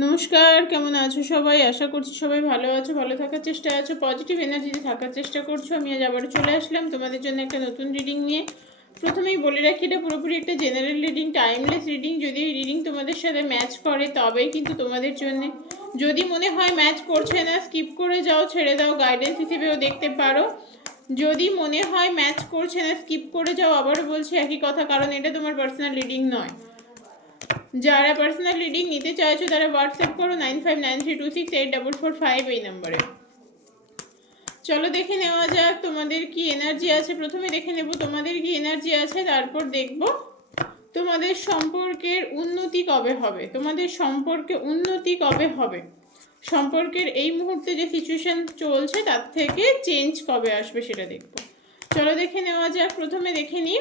নমস্কার, কেমন আছো সবাই? আশা করছি সবাই ভালো আছো, ভালো থাকার চেষ্টা আছো পজিটিভ এনার্জিতে থাকার চেষ্টা করছ। আমি আজ আবারও চলে আসলাম তোমাদের জন্য একটা নতুন রিডিং নিয়ে। প্রথমেই বলে রাখি, এটা পুরোপুরি একটা জেনারেল রিডিং টাইমলেস রিডিং যদি এই রিডিং তোমাদের সাথে ম্যাচ করে, তবেই কিন্তু তোমাদের জন্য যদি মনে হয় ম্যাচ করছে না স্কিপ করে যাও, ছেড়ে দাও গাইডেন্স হিসেবেও দেখতে পারো। যদি মনে হয় ম্যাচ করছে না স্কিপ করে যাও, আবারও বলছি একই কথা, কারণ এটা তোমার পার্সোনাল রিডিং নয়। যারা পার্সোনাল রিডিং নিতে চাইছো, তারা হোয়াটসঅ্যাপ করো nine five nine three two six eight double four five এই নম্বরে চলো দেখে নেওয়া যাক তোমাদের কি এনার্জি আছে। প্রথমে দেখে নেব তোমাদের কি এনার্জি আছে, তারপর দেখব তোমাদের সম্পর্কের উন্নতি কবে হবে। তোমাদের সম্পর্কে উন্নতি কবে হবে? সম্পর্কের এই মুহূর্তে যে সিচুয়েশন চলছে, তার থেকে চেঞ্জ কবে আসবে সেটা দেখব। চলো দেখে নেওয়া যাক। প্রথমে দেখে নিই।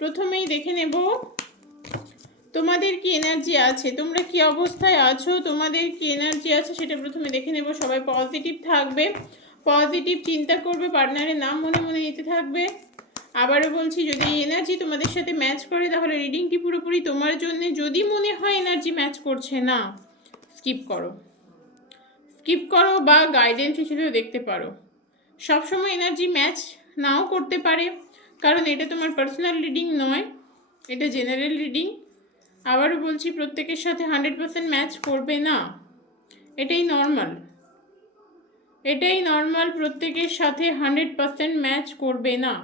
প্রথমেই দেখে নেব তোমাদের কি এনার্জি আছে? তোমরা কি অবস্থায় আছো? তোমাদের কি এনার্জি আছে? সেটা প্রথমে দেখে নেব। সবাই পজিটিভ থাকবে। পজিটিভ চিন্তা করবে পার্টনারের নাম মনে মনে নিতে থাকবে। আবারও বলছি, যদি এনার্জি তোমাদের সাথে ম্যাচ করে, তাহলে রিডিংটি পুরোপুরি তোমার জন্য। যদি মনে হয় এনার্জি ম্যাচ করছে না স্কিপ করো। স্কিপ করো বা গাইডেন্স হিসেবেও দেখতে পারো। সবসময় এনার্জি ম্যাচ নাও করতে পারে। কারণ এটা তোমার পার্সোনাল রিডিং নয়, এটা জেনারেল রিডিং আবারও বলছি, প্রত্যেকের সাথে হান্ড্রেড পার্সেন্ট ম্যাচ করবে না। এটাই নর্মাল। এটাই নর্মাল, প্রত্যেকের সাথে হান্ড্রেড পার্সেন্ট ম্যাচ করবে না।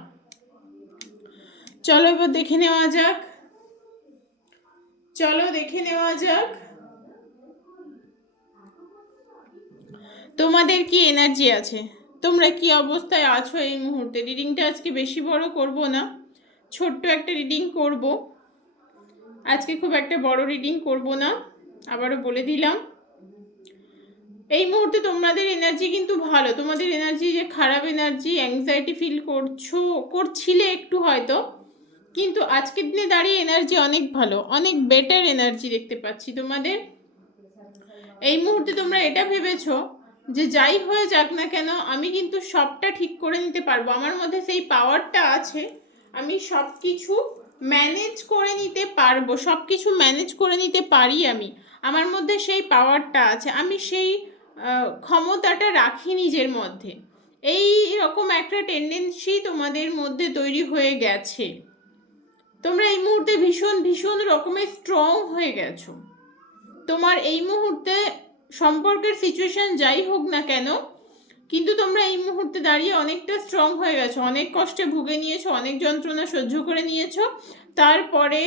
চলো এবার দেখে নেওয়া যাক। চলো দেখে নেওয়া যাক। তোমাদের কি এনার্জি আছে? তোমরা কি অবস্থায় আছো এই মুহূর্তে? রিডিংটা আজকে বেশি বড় করব না। ছোট্ট একটা রিডিং করব। আজকে খুব একটা বড় রিডিং করব না, আবারও বলে দিলাম। এই মুহূর্তে তোমাদের এনার্জি কিন্তু ভালো, তোমাদের এনার্জি যে খারাপ এনার্জি অ্যাংজাইটি ফিল করছ, করছিলে একটু হয়তো, কিন্তু আজকের দিনে দাঁড়িয়ে এনার্জি অনেক ভালো, অনেক বেটার এনার্জি দেখতে পাচ্ছি তোমাদের। এই মুহূর্তে তোমরা এটা ভেবেছো যে যাই হয়ে যাক না কেন, আমি কিন্তু সবটা ঠিক করে নিতে পারব। আমার মধ্যে সেই পাওয়ারটা আছে, আমি সব কিছু ম্যানেজ করে নিতে পারব সব কিছু ম্যানেজ করে নিতে পারি আমি। আমার মধ্যে সেই পাওয়ারটা আছে, আমি সেই ক্ষমতাটা রাখি নিজের মধ্যে। এই রকম একটা টেন্ডেন্সি তোমাদের মধ্যে তৈরি হয়ে গেছে। তোমরা এই মুহূর্তে ভীষণ ভীষণ রকমের স্ট্রং হয়ে গেছো। তোমার এই মুহূর্তে সম্পর্কের সিচুয়েশন যাই হোক না কেন কিন্তু তোমরা এই মুহূর্তে দাঁড়িয়ে অনেকটা স্ট্রং হয়ে গেছো। অনেক কষ্টে ভুগে নিয়েছো, অনেক যন্ত্রণা সহ্য করে নিয়েছো। তারপরে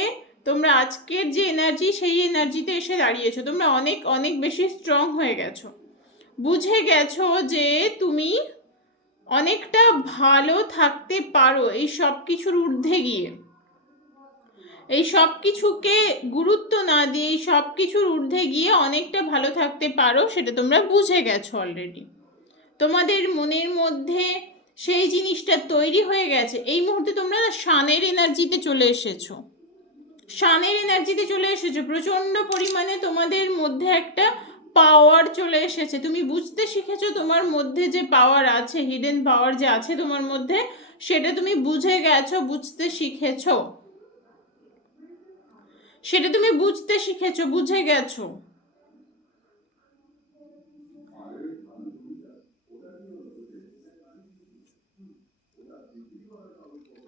তোমরা আজকের যে এনার্জি সেই এনার্জিতে এসে দাঁড়িয়েছো। তোমরা অনেক অনেক বেশি স্ট্রং হয়ে গেছো। বুঝে গেছো যে তুমি অনেকটা ভালো থাকতে পারো এই সব কিছুর ঊর্ধ্বে গিয়ে। এই সব কিছুকে গুরুত্ব না দিয়ে, এই সব কিছুর ঊর্ধ্বে গিয়ে অনেকটা ভালো থাকতে পারো, সেটা তোমরা বুঝে গেছো অলরেডি তোমাদের মনের মধ্যে সেই জিনিসটা তৈরি হয়ে গেছে। এই মুহূর্তে তোমরা শানের এনার্জিতে চলে এসেছ। শানের এনার্জিতে চলে এসেছ। প্রচণ্ড পরিমাণে তোমাদের মধ্যে একটা পাওয়ার চলে এসেছে। তুমি বুঝতে শিখেছো তোমার মধ্যে যে পাওয়ার আছে হিডেন পাওয়ার যে আছে তোমার মধ্যে, সেটা তুমি বুঝে গেছো, বুঝতে শিখেছো। সেটা তুমি বুঝতে শিখেছো, বুঝে গেছো।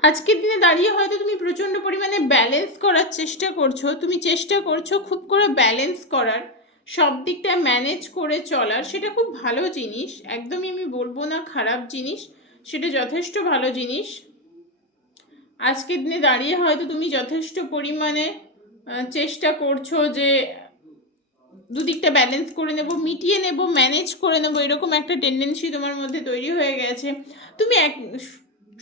আজকের দিনে দাঁড়িয়ে হয়তো তুমি প্রচণ্ড পরিমাণে ব্যালেন্স করার চেষ্টা করছ। তুমি চেষ্টা করছ খুব করে ব্যালেন্স করার। সব দিকটা ম্যানেজ করে চলার। সেটা খুব ভালো জিনিস। একদমই আমি বলব না খারাপ জিনিস। সেটা যথেষ্ট ভালো জিনিস। আজকের দিনে দাঁড়িয়ে হয়তো তুমি যথেষ্ট পরিমাণে চেষ্টা করছ যে দুদিকটা ব্যালেন্স করে নেব, মিটিয়ে নেব ম্যানেজ করে নেব। এরকম একটা টেন্ডেন্সি তোমার মধ্যে তৈরি হয়ে গেছে। তুমি এক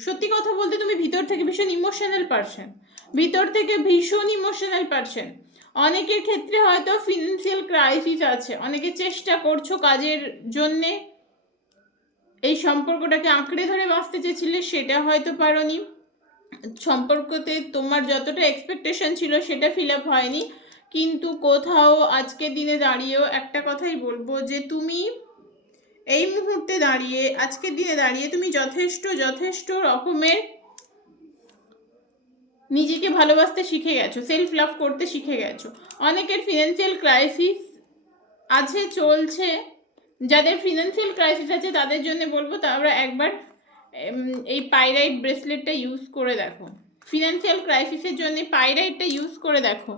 সত্যি কথা বলতে তুমি ভিতর থেকে ভীষণ ইমোশনাল পারসন ভিতর থেকে ভীষণ ইমোশনাল পারসন অনেকের ক্ষেত্রে হয়তো ফিনান্সিয়াল ক্রাইসিস আছে। অনেকে চেষ্টা করছ কাজের জন্যে। এই সম্পর্কটাকে আঁকড়ে ধরে বাঁচতে চেয়েছিলে, সেটা হয়তো পারোনি। সম্পর্কতে তোমার যতটা এক্সপেকটেশন ছিল, সেটা ফিল আপ হয়নি। কিন্তু কোথাও আজকের দিনে দাঁড়িয়েও একটা কথাই বলব যে তুমি এই মুহূর্তে দাঁড়িয়ে আজকের দিনে দাঁড়িয়ে তুমি যথেষ্ট যথেষ্ট রকমের নিজেকে ভালোবাসতে শিখে গেছো সেলফ লাভ করতে শিখে গেছো। অনেকের ফিনান্সিয়াল ক্রাইসিস আছে, চলছে। যাদের ফিনান্সিয়াল ক্রাইসিস আছে, তাদের জন্য বলব তারা একবার এই পাইরাইট ব্রেসলেটটা ইউজ করে দেখো। ফিনান্সিয়াল ক্রাইসিসের জন্য পাইরাইটটা ইউজ করে দেখো।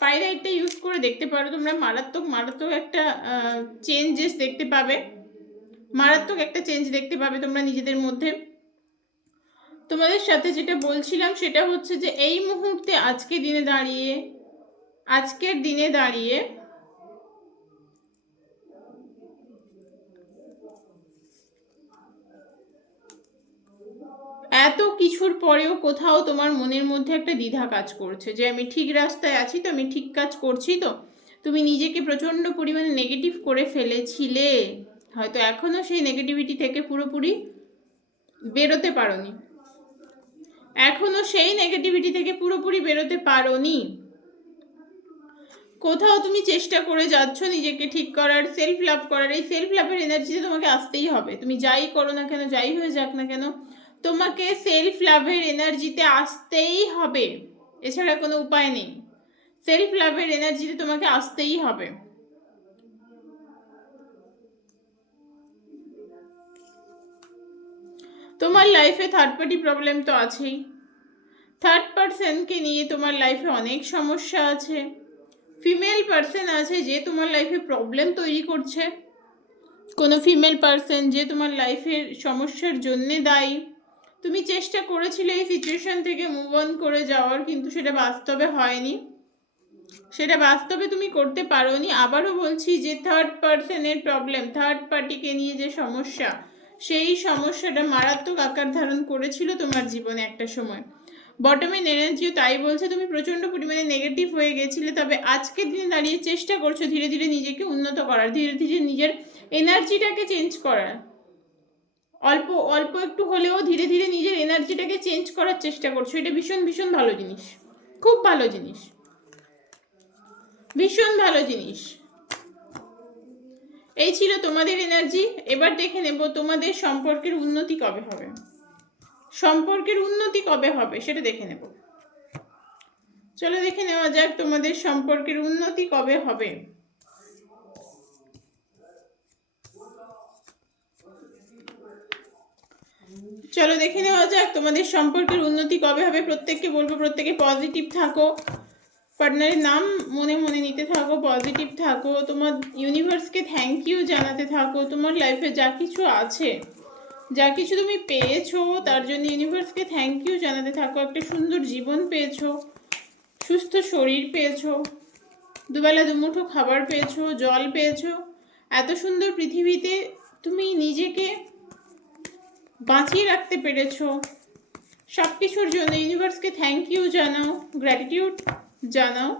পাইরাইটটা ইউজ করে দেখতে পারো, তোমরা মারাত্মক মারাত্মক একটা চেঞ্জেস দেখতে পাবে। মারাত্মক একটা চেঞ্জ দেখতে পাবে তোমরা নিজেদের মধ্যে। তোমাদের সাথে যেটা বলছিলাম, সেটা হচ্ছে যে এই মুহূর্তে আজকে দিনে দাঁড়িয়ে, আজকের দিনে দাঁড়িয়ে এত কিছুর পরেও কোথাও তোমার মনের মধ্যে একটা দ্বিধা কাজ করছে যে আমি ঠিক রাস্তায় আছি তো আমি ঠিক কাজ করছি তো। তুমি নিজেকে প্রচণ্ড পরিমাণে নেগেটিভ করে ফেলেছিলে। হয়তো এখনও সেই নেগেটিভিটি থেকে পুরোপুরি বেরোতে পারোনি। এখনও সেই নেগেটিভিটি থেকে পুরোপুরি বেরোতে পারোনি। কোথাও তুমি চেষ্টা করে যাচ্ছ নিজেকে ঠিক করার সেলফ লাভ করার, এই সেলফ লাভের এনার্জিতে তোমাকে আসতেই হবে। তুমি যাই করো না কেন, যাই হয়ে যাক না কেন তোমাকে সেলফ লাভের এনার্জিতে আসতেই হবে। এছাড়া কোনো উপায় নেই। সেলফ লাভের এনার্জিতে তোমাকে আসতেই হবে। তোমার লাইফে থার্ড পার্টি প্রবলেম তো আছেই। থার্ড পার্সনকে নিয়ে তোমার লাইফে অনেক সমস্যা আছে। ফিমেল পার্সন আছে যে তোমার লাইফে প্রবলেম তৈরি করছে। কোনো ফিমেল পার্সন যে তোমার লাইফের সমস্যার জন্যে দায়ী। তুমি চেষ্টা করেছিলে এই সিচুয়েশন থেকে মুভ অন করে যাওয়ার, কিন্তু সেটা বাস্তবে হয়নি। সেটা বাস্তবে তুমি করতে পারোনি। আবারও বলছি যে থার্ড পার্সনের প্রবলেম থার্ড পার্টিকে নিয়ে যে সমস্যা, সেই সমস্যাটা মারাত্মক আকার ধারণ করেছিল তোমার জীবনে একটা সময়। বটমের এনার্জিও তাই বলছে, তুমি প্রচণ্ড পরিমাণে নেগেটিভ হয়ে গেছিলে, তবে আজকের দিনে দাঁড়িয়ে চেষ্টা করছ ধীরে ধীরে নিজেকে উন্নত করার, ধীরে ধীরে নিজের এনার্জিটাকে চেঞ্জ করার। অল্প অল্প একটু হলেও ধীরে ধীরে নিজের এনার্জিটাকে চেঞ্জ করার চেষ্টা করছ। এটা ভীষণ ভীষণ ভালো জিনিস। খুব ভালো জিনিস। ভীষণ ভালো জিনিস। এই ছিল তোমাদের এনার্জি এবার দেখে নেব তোমাদের সম্পর্কের উন্নতি কবে হবে। সম্পর্কের উন্নতি কবে হবে সেটা দেখে নেব। চলো দেখে নেওয়া যাক তোমাদের সম্পর্কের উন্নতি কবে হবে। চলো দেখে নেওয়া যাক তোমাদের সম্পর্কের উন্নতি কবে হবে। প্রত্যেককে বলব, প্রত্যেকে পজিটিভ থাকো। পার্টনারের নাম মনে মনে নিতে থাকো পজিটিভ থাকো। তোমার ইউনিভার্সকে থ্যাংক ইউ জানাতে থাকো। তোমার লাইফে যা কিছু আছে, যা কিছু তুমি পেয়েছ, তার জন্য ইউনিভার্সকে থ্যাংক ইউ জানাতে থাকো। একটা সুন্দর জীবন পেয়েছ, সুস্থ শরীর পেয়েছ, দুবেলা দুমুঠো খাবার পেয়েছ, জল পেয়েছ। এত সুন্দর পৃথিবীতে তুমি নিজেকে বাঁচিয়ে রাখতে পেরেছ। সব কিছুর জন্য ইউনিভার্সকে থ্যাংক ইউ জানাও গ্র্যাটিটিউড জানাও।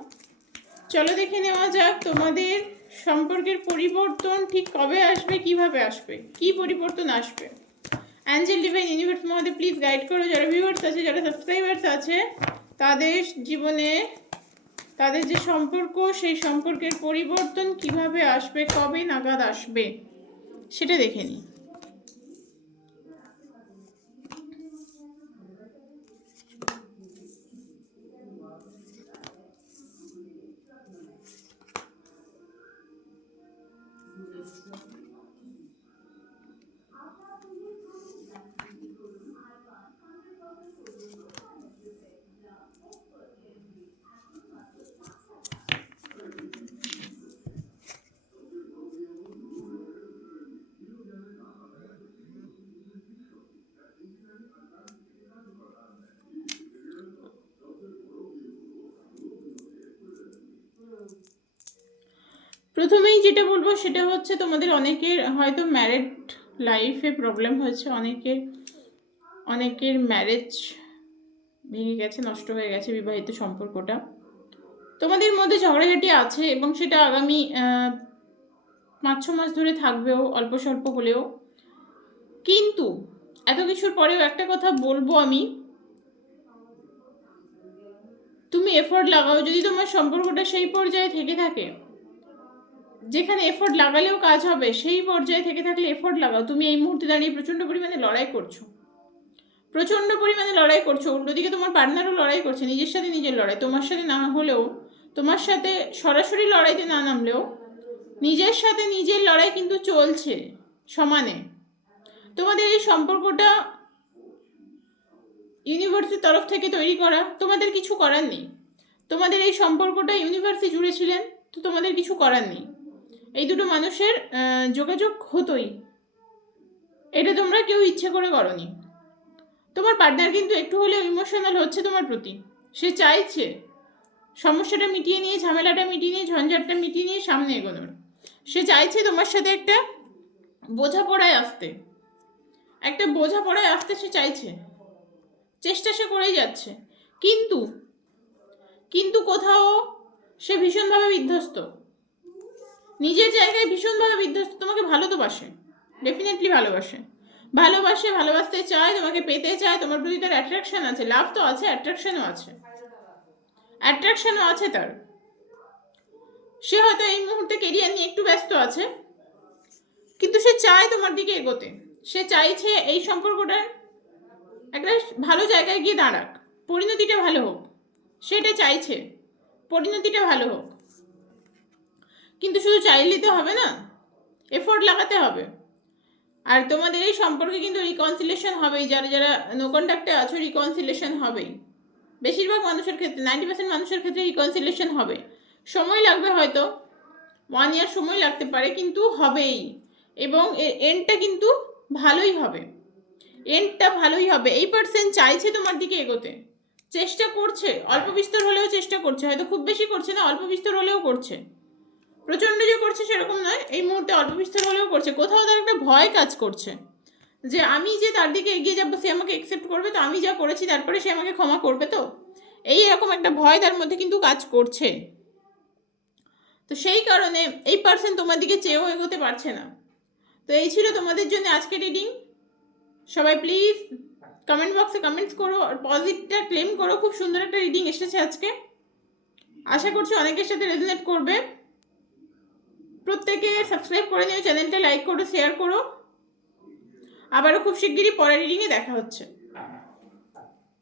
চলো দেখে নেওয়া যাক তোমাদের সম্পর্কের পরিবর্তন ঠিক কবে আসবে, কীভাবে আসবে, কি পরিবর্তন আসবে। অ্যাঞ্জেল ডিভাইন ইউনিভার্স মধ্যে প্লিজ গাইড করো। যারা ভিউয়ার্স আছে, যারা সাবস্ক্রাইবার্স আছে, তাদের জীবনে তাদের যে সম্পর্ক, সেই সম্পর্কের পরিবর্তন কীভাবে আসবে, কবে নাগাদ আসবে, সেটা দেখে নিই। প্রথমেই যেটা বলব সেটা হচ্ছে তোমাদের অনেকের হয়তো ম্যারেড লাইফে প্রবলেম হয়েছে, অনেকের অনেকের ম্যারেজ ভেঙে গেছে, নষ্ট হয়ে গেছে বিবাহিত সম্পর্কটা। তোমাদের মধ্যে ঝগড়াঝাটি আছে এবং সেটা আগামী পাঁচ ছ মাস ধরে থাকবেও, অল্প স্বল্প হলেও। কিন্তু এত কিছুর পরেও একটা কথা বলব আমি। তুমি এফোর্ট লাগাও, যদি তোমার সম্পর্কটা সেই পর্যায়ে থেকে থাকে যেখানে এফোর্ট লাগালেও কাজ হবে, সেই পর্যায়ে থেকে থাকলে এফোর্ট লাগাও। তুমি এই মুহূর্তে দাঁড়িয়ে প্রচণ্ড পরিমাণে লড়াই করছ। প্রচণ্ড পরিমাণে লড়াই করছ। অন্যদিকে তোমার পার্টনারও লড়াই করছে, নিজের সাথে নিজের লড়াই। তোমার সাথে না হলেও, তোমার সাথে সরাসরি লড়াইতে না নামলেও, নিজের সাথে নিজের লড়াই কিন্তু চলছে সমানে। তোমাদের এই সম্পর্কটা ইউনিভার্সিটির তরফ থেকে তৈরি করা, তোমাদের কিছু করার নেই। তোমাদের এই সম্পর্কটা ইউনিভার্সিটি জুড়েছিলেন, তো তোমাদের কিছু করার নেই। এই দুটো মানুষের যোগাযোগ হতোই। এটা তোমরা কেউ ইচ্ছে করে করনি। তোমার পার্টনার কিন্তু একটু হলেও ইমোশনাল হচ্ছে তোমার প্রতি। সে চাইছে। সমস্যাটা মিটিয়ে নিয়ে, ঝামেলাটা মিটিয়ে নিয়ে, ঝঞ্ঝাটটা মিটিয়ে নিয়ে সামনে এগোনোর। সে চাইছে তোমার সাথে একটা বোঝাপড়ায় আসতে। একটা বোঝাপড়ায় আসতে সে চাইছে। চেষ্টা সে করেই যাচ্ছে। কিন্তু কিন্তু কোথাও সে ভীষণভাবে বিধ্বস্ত। নিজের জায়গায় ভীষণভাবে বিধ্বস্ত, তোমাকে ভালো তো বাসে ডেফিনেটলি ভালোবাসে। ভালোবাসে, ভালোবাসতে চায়, তোমাকে পেতে চায়, তোমার প্রতি তার অ্যাট্রাকশন আছে লাভ তো আছে অ্যাট্রাকশনও আছে। অ্যাট্রাকশনও আছে তার। সে হয়তো এই মুহূর্তে কেরিয়ার নিয়ে একটু ব্যস্ত আছে, কিন্তু সে চায় তোমার দিকে এগোতে। সে চাইছে এই সম্পর্কটার একটা ভালো জায়গায় গিয়ে দাঁড়াক। পরিণতিটা ভালো হোক। সেটা চাইছে। পরিণতিটা ভালো হোক। কিন্তু শুধু চাইলেই তো হবে না এফোর্ট লাগাতে হবে। আর তোমাদের এই সম্পর্কে কিন্তু রিকনসিলেশন হবেই, যারা যারা নো কন্ট্যাক্টে আছো রিকনসিলেশন হবেই। বেশিরভাগ মানুষের ক্ষেত্রে নাইনটি পার্সেন্ট মানুষের ক্ষেত্রে রিকনসিলেশন হবে। সময় লাগবে হয়তো ওয়ান ইয়ার সময় লাগতে পারে, কিন্তু হবেই। এবং এন্ডটা কিন্তু ভালোই হবে। এন্ডটা ভালোই হবে। এই পার্সেন্ট চাইছে তোমার দিকে এগোতে। চেষ্টা করছে, অল্প বিস্তর হলেও চেষ্টা করছে। হয়তো খুব বেশি করছে না, অল্প বিস্তর হলেও করছে। প্রচণ্ড যে করছে সেরকম নয়, এই মুহূর্তে অল্প বিস্তর হলেও করছে। কোথাও তার একটা ভয় কাজ করছে যে আমি যে তার দিকে এগিয়ে যাব, সে আমাকে অ্যাকসেপ্ট করবে তো আমি যা করেছি তারপরে সে আমাকে ক্ষমা করবে তো? এই এরকম একটা ভয় তার মধ্যে কিন্তু কাজ করছে। তো সেই কারণে এই পার্সন তোমার দিকে চেয়েও এগোতে পারছে না। তো এই ছিল তোমাদের জন্য আজকে রিডিং সবাই প্লিজ কমেন্ট বক্সে কমেন্টস করো আর পজিটিভটা ক্লেম করো। খুব সুন্দর একটা রিডিং এসেছে আজকে। আশা করছি অনেকের সাথে রেজনেট করবে। প্রত্যেকে সাবস্ক্রাইব করে নিও চ্যানেলটা লাইক করো শেয়ার করো। আবারও খুব শিগগিরই পরের রিডিংয়ে দেখা হচ্ছে।